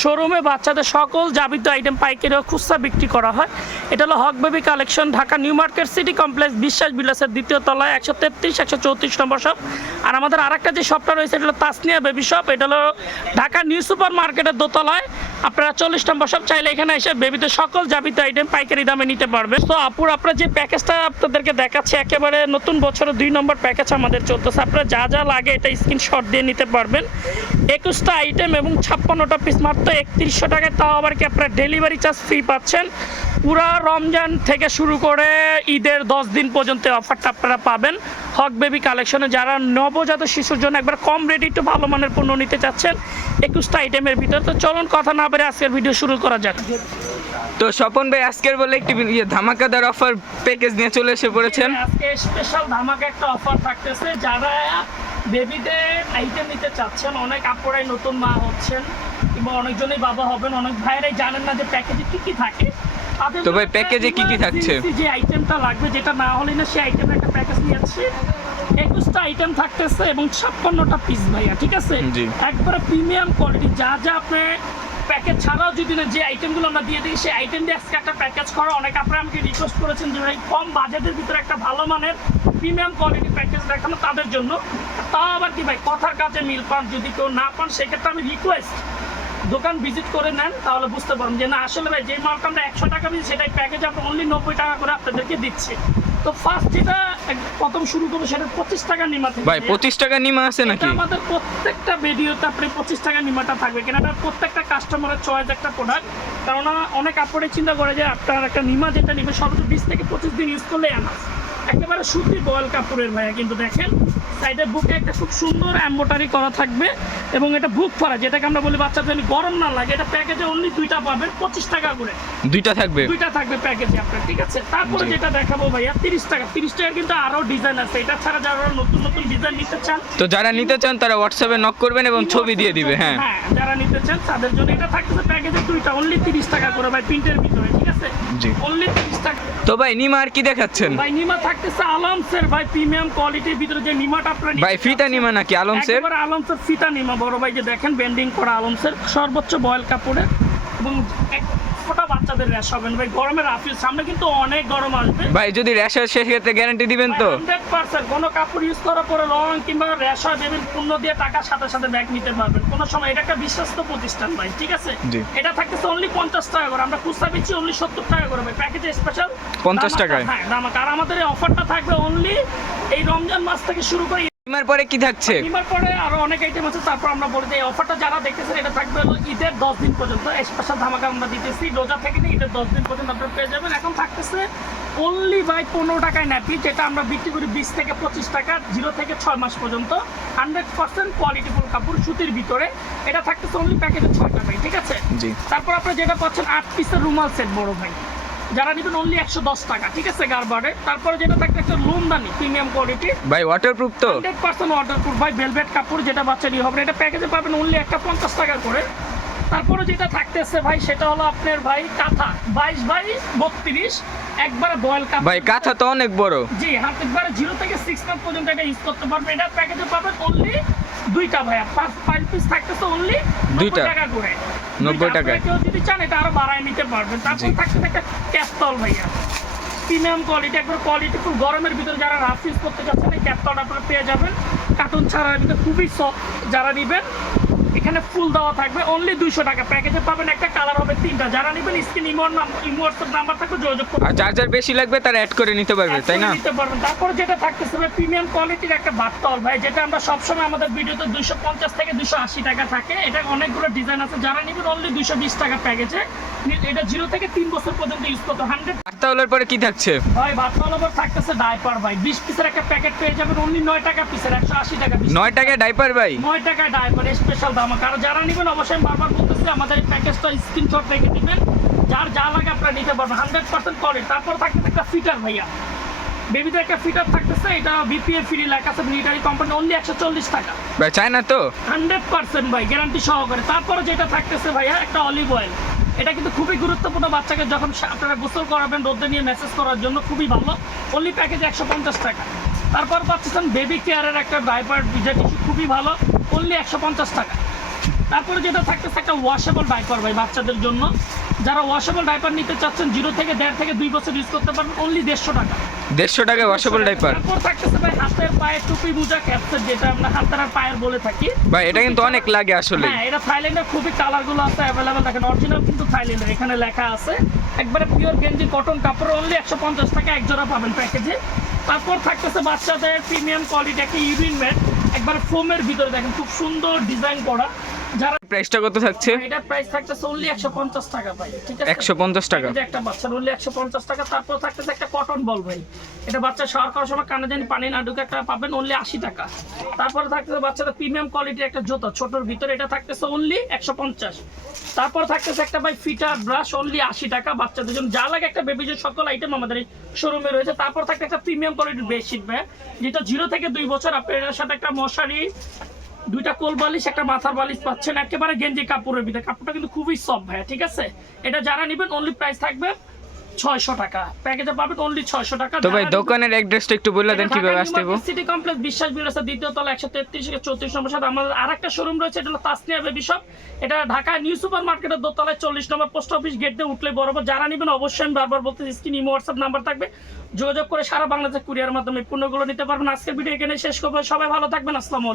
শোরুমে বাচ্চাদের সকল যাবতীয় আইটেম পাইকারি ও খুচরা বিক্রি করা হয়। এটা হলো Haque baby collection, Dhaka new market city complex, Biswas বিলাসের দ্বিতীয় তলায় 133-134 নম্বর শপ। আর আমাদের আরেকটা যে শপটা রয়েছে এটা হলো তাসনিয়া বেবি শপ, এটা হলো ঢাকা নিউ সুপার মার্কেটের দোতলায়। আপনারা 40 নম্বর শপ, চাইলে এখানে এসে বেবিদের সকল যাবতীয় আইটেম পাইকারি দামে নিতে পারবেন। তো আপুর আপনারা যে প্যাকেজটা আপনাদেরকে দেখাচ্ছে একেবারে নতুন বছরের 2 নম্বর প্যাকেজ আমাদের চলতেছে। আপনারা যা যা লাগে এটা স্ক্রিনশট দিয়ে নিতে পারবেন। 21টা আইটেম এবং 56টা পিস মাত্র 3100 টাকায়, তাও আবার কি আপনারা ডেলিভারি চার্জ ফ্রি পাচ্ছেন। পুরা রমজান থেকে শুরু করে ঈদের 10 দিন পর্যন্ত অফারটা আপনারা পাবেন হক বেবি কালেকশনে। যারা নবজাত শিশুর জন্য একবার কম রেটে একটু ভালো মানের পণ্য নিতে চাচ্ছেন 21টা আইটেমের ভিতর। তো চলুন কথা না বেরিয়ে আজকের ভিডিও শুরু করা যাক। তো স্বপন ভাই আজকের বলে একটি ধামাকাদার অফার প্যাকেজ নিয়ে চলে এসে পড়েছেন। আজকে স্পেশাল ধামাকা একটা অফার থাকতেছে। যারা বেবিদের আইটেম নিতে চাচ্ছেন, অনেক আপুরাই নতুন মা হচ্ছেন কিংবা অনেকজনই বাবা হবেন, অনেক ভাইরাই জানেন না যে প্যাকেজে কি কি থাকে। তো ভাই প্যাকেজে কি কি থাকছে? যে আইটেমটা লাগবে, যেটা না হলে না সেই আইটেমের একটা প্যাকেজ নিয়েছি। 21টা আইটেম থাকতেছে এবং 56টা পিস ভাইয়া, ঠিক আছে? একবারে প্রিমিয়াম কোয়ালিটি। যা যা আপনি প্যাকেজ ছাড়াও যদি না যে আইটেমগুলো আমরা দিয়ে দিই সেই আইটেম দিয়ে আজকে একটা প্যাকেজ করা। অনেক আপনারা আমাকে রিকোয়েস্ট করেছেন যে ভাই কম বাজেটের ভিতরে একটা ভালো মানের প্রিমিয়াম কোয়ালিটি প্যাকেজ দেখানো তাদের জন্য। তাও আবার কি ভাই কথার কাছে মিল পান, যদি কেউ না পান সেক্ষেত্রে আমি রিকোয়েস্ট দোকান ভিজিট করে নেন, তাহলে বুঝতে পারবেন যে না আসলে ভাই যে মালটা আমরা 100 টাকা দিচ্ছি সেটাই প্যাকেজ আমরা অনলি 90 টাকা করে আপনাদেরকে দিচ্ছি। তো ফার্স্ট যেটা প্রথম শুরু করবো সেটা 25 টাকা নিমা থেকে। ভাই 25 টাকা নিমা আছে নাকি? আমাদের প্রত্যেকটা ভিডিওতে আপনি 25 টাকা নিমাটা থাকবে, কেন এটা প্রত্যেকটা কাস্টমারের চয়েস একটা প্রোডাক্ট। কেননা অনেক আপনারা চিন্তা করে যে আপনার একটা নিমা যেটা নিবে সর্বোচ্চ 20 থেকে 25 দিন ইউজ করলে আনা একেবারে সুতি বয়েল কাপড়ের ভাইয়া। কিন্তু দেখেন সাইডের বুকে একটা খুব সুন্দর এমব্রয়ডারি করা থাকবে এবং এটা বুক করা, যেটাকে আমরা বলি বাচ্চাদের গরম না লাগে। এটা প্যাকেজে অনলি 2টা পাবেন 25 টাকা করে। 2টা থাকবে প্যাকেজে আপনার, ঠিক আছে? তারপরে যেটা দেখাবো ভাইয়া 30 টাকা। 30 টাকার কিন্তু আরো ডিজাইন আছে। এটা ছাড়া যারা নতুন নতুন ডিজাইন নিতে চান, তো যারা নিতে চান তারা হোয়াটসঅ্যাপে নক করবেন এবং ছবি দিয়ে দিবে। হ্যাঁ, যারা নিতে চান তাদের জন্য এটা থাকতেছে প্যাকেজে 2টা অনলি 30 টাকা করে ভাই, প্রিন্টের ভিতরে, ঠিক আছে? জি, অনলি 30 টাকা। তো ভাই নিমা আর কি দেখাচ্ছেন? ভাই নিমা থাকতেছে আলমসের ভাই প্রিমিয়াম কোয়ালিটির ভিতরে যে নিমাটা আপনারা ভাই ফিতা নিমা নাকি আলমসের? একেবারে আলমসের ফিতা নিমা বড় ভাই, যে দেখেন বেন্ডিং করা আলমসের সর্বোচ্চ বয়েল কাপড়ের এবং ফোটা বাচ্চাদের র্যাশ হবে না ভাই। গরমের আফিস সামনে কিন্তু অনেক গরম আসবে ভাই, যদি র্যাশ হয় সেক্ষেত্রে গ্যারান্টি দিবেন তো? 100%। কোনো কাপড় ইউজ করার পরে রং কিংবা র্যাশ হয় দেবেন, পূর্ণ দিয়ে টাকার সাথে সাথে ব্যাগ নিতে পারবেন কোনো সময়। এটা একটা বিশ্বস্ত প্রতিষ্ঠান ভাই, ঠিক আছে? এটা থাকতেছে অনলি 50 টাকা করে। আমরা খুচরা বেচি অনলি 70 টাকা করে ভাই, প্যাকেজে স্পেশাল 50 টাকায়। হ্যাঁ দামাক। আর আমাদের এই অফারটা থাকবে অনলি এই রমজান মাস থেকে শুরু করে। নিমার পরে কি থাকছে? নিমার পরে আরো অনেক আইটেম আছে। তারপর আমরা বলি যে এই অফারটা যারা দেখতেছেন এটা থাকবে হলো ঈদের 10 দিন পর্যন্ত। স্পেশাল ধামাকা আমরা দিতেছি রোজা থেকে নিয়ে ঈদের 10 দিন পর্যন্ত আপনারা পেয়ে যাবেন। এখন থাকতেছে অনলি বাই 15 টাকায় ন্যাপি, যেটা আমরা বিক্রি করি 20 থেকে 25 টাকা, 0 থেকে 6 মাস পর্যন্ত। 100% কোয়ালিটিফুল কাপড় সুতির ভিতরে। এটা থাকতেছে অনলি প্যাকেজে 6 টাকায়, ঠিক আছে? তারপর আপনারা যেটা পাচ্ছেন 8 পিসের রুমাল সেট বড় ভাই, যারা নেবেন অনলি 110 টাকা, ঠিক আছে? গারবার্ডে। তারপরে যেটা থাকবে একটা লুমদানি প্রিমিয়াম কোয়ালিটি ভাই, ওয়াটারপ্রুফ তো? 100% ওয়াটারপ্রুফ ভাই, ভেলভেট কাপড়, যেটা বাচ্চারই হবে। এটা প্যাকেজে পাবেন অনলি একটা 50 টাকা করে। তারপরে যেটা থাকতেছে ভাই সেটা হলো আপনার ভাই কাঁথা 22 বাই 32, একবারে বয়েল কাপড় ভাই। কাঁথা তো অনেক বড়। জি হ্যাঁ, একবারে 0 থেকে 6 মান্থ পর্যন্ত এটা ইউজ করতে পারবেন। এটা প্যাকেজে পাবেন অনলি 2টা ভাইয়া, 5 পিস থাকতেছে অনলি 90 টাকা করে। 90 টাকা। কেউ যদি চান এটা আরো বাড়ায় নিতে পারবেন। তারপর থাকতেছে একটা ক্যাপতল ভাইয়া, প্রিমিয়াম কোয়ালিটি, একবার কোয়ালিটিফুল। গরমের ভিতরে যারা রাফ ইউজ করতে চাচ্ছেন এই ক্যাপতলটা আপনারা পেয়ে যাবেন। কার্টুন ছাড়ার ভিতরে খুবই সফট। যারা নেবেন এখানে ফুল দেওয়া থাকবে অনলি 200 টাকা। প্যাকেজে পাবেন একটা কালার হবে 3টা। যারা নেবেন স্ক্রিন হোয়াটসঅ্যাপ নাম্বার থাকবে, যোগাযোগ করবেন। আর যার যার বেশি লাগবে তারা অ্যাড করে নিতে পারবে, তাই না? নিতে পারবেন। তারপরে যেটা থাকতেছে ভাই প্রিমিয়াম কোয়ালিটির একটা বাতল ভাই, যেটা আমরা সবসময় আমাদের ভিডিওতে 250 থেকে 280 টাকা থাকে। এটা অনেকগুলো ডিজাইন আছে। যারা নেবেন অনলি 220 টাকা প্যাকেজে। এটা 0 থেকে 3 বছর পর্যন্ত ইউজ করতে 100। বাতাওয়ালার পরে কি থাকছে ভাই? বাতলার পর থাকতেছে ডাইপার ভাই, 20 পিসের একটা প্যাকেট পেয়ে যাবেন অনলি 9 টাকা পিসের, 180 টাকা পিস। 9 টাকায় ডাইপার ভাই? 9 টাকায় ডাইপার স্পেশাল দাম। আর যারা নেবেন অবশ্যই আমি বারবার বলতেছি আমাদের এই প্যাকেজটা স্ক্রিনশট রেখে দিবেন, যার যা লাগে আপনারা নিতে পারবেন 100% কোয়ালিটি। তারপর থাকতেছে একটা ফিটার ভাইয়া, বেবিদের একটা ফিটার থাকতেছে। এটা বিপিএ ফ্রি লেখা আছে, মিলিটারি কোম্পানি, অনলি 140 টাকা ভাই। চায় না তো? 100% ভাই, গ্যারান্টি সহকারে। তারপরে যেটা থাকতেছে ভাইয়া একটা অলিভ অয়েল, এটা কিন্তু খুবই গুরুত্বপূর্ণ। বাচ্চাকে যখন আপনারা গোসল করাবেন রোদে নিয়ে মেসেজ করার জন্য খুবই ভালো। অনলি প্যাকেজ 150 টাকা। তারপর পাচ্ছেন বেবি কেয়ারের একটা ডাইপার, যেটি খুবই ভালো, অনলি 150 টাকা। তারপরে যেটা থাকতেছে একটা ওয়াশেবল ডাইপার ভাই বাচ্চাদের জন্য, যারা ওয়াশেবল ডাইপার নিতে চাচ্ছেন 0 থেকে 1.5 থেকে 2 বছর ইউজ করতে পারবেন অনলি 150 টাকা। 150 টাকায় ওয়াশেবল ডাইপার। তারপর থাকতেছে ভাই হাতের পায়ের টুপি মোজা ক্যাপসেট, যেটা আমরা হাতের আর পায়ের বলে থাকি ভাই এটা কিন্তু অনেক লাগে আসলে। হ্যাঁ, এটা থাইল্যান্ডের খুবই কালারগুলো আছে অ্যাভেলেবেল, দেখেন অরিজিনাল কিন্তু থাইল্যান্ডের, এখানে লেখা আছে একবারে পিওর গেঞ্জি কটন কাপড়, অনলি 150 টাকা এক জোড়া পাবেন প্যাকেজে। তারপর থাকতেছে বাচ্চাদের প্রিমিয়াম কোয়ালিটি একটা ইউরিন ম্যাট, একবারে ফোমের ভিতরে দেখেন খুব সুন্দর ডিজাইন করা, যারা প্রাইসটা কত থাকছে? এটা প্রাইস থাকতেছে অনলি 150 টাকা ভাই, ঠিক আছে 150 টাকা এটা একটা বাচ্চার অনলি 150 টাকা। তারপর থাকতেছে একটা কটন বল ভাই, এটা বাচ্চা শাওয়ার করার সময় কানে জানি পানি না ঢুকে একটা পাবেন অনলি 80 টাকা। তারপরে থাকতেছে বাচ্চাদের প্রিমিয়াম কোয়ালিটির একটা জুতা ছোটর ভিতরে, এটা থাকতেছে অনলি 150। তারপর থাকতেছে একটা ভাই ফিটার ব্রাশ অনলি 80 টাকা, বাচ্চাদের জন্য যা লাগে একটা বেবিজের সকল আইটেম আমাদের এই শোরুমে রয়েছে। তারপর থাকতে একটা প্রিমিয়াম কোয়ালিটির বেডশিট ভাই, যেটা 0 থেকে 2 বছর, আপনি এর সাথে একটা মশারি, 2টা কোল বালিশ, একটা মাথার বালিশ পাচ্ছেন একেবারে গেঞ্জি কাপড়ের ভিতরে, কাপড়টা কিন্তু খুবই সফট ভাই, ঠিক আছে। এটা যারা নেবেন অনলি প্রাইস থাকবে 600 টাকা, প্যাকেজে পাবেন অনলি 600 টাকা। তো ভাই দোকানের অ্যাড্রেসটা একটু বলে দেন কিভাবে আসতে হবে? সিটি কমপ্লেক্স বিশ্বাস বিলাসের দ্বিতীয় তলা 133 থেকে 34 নম্বর সাথে আমাদের আরেকটা শোরুম রয়েছে, এটা হলো তাসনিয়া বেবি শপ, এটা ঢাকা নিউ সুপার মার্কেটের দোতলায় 40 নম্বর পোস্ট অফিস গেট দিয়ে উঠলে বরাবর। যারা নেবেন অবশ্যই আমি বারবার বলতে স্ক্রিন ইমো হোয়াটসঅ্যাপ নাম্বার থাকবে, যোগাযোগ করে সারা বাংলাদেশে কুরিয়ার মাধ্যমে পণ্যগুলো নিতে পারবেন। আজকের ভিডিও এখানে শেষ করবো, সবাই ভালো থাকবেন, আসসালামু আলাইকুম।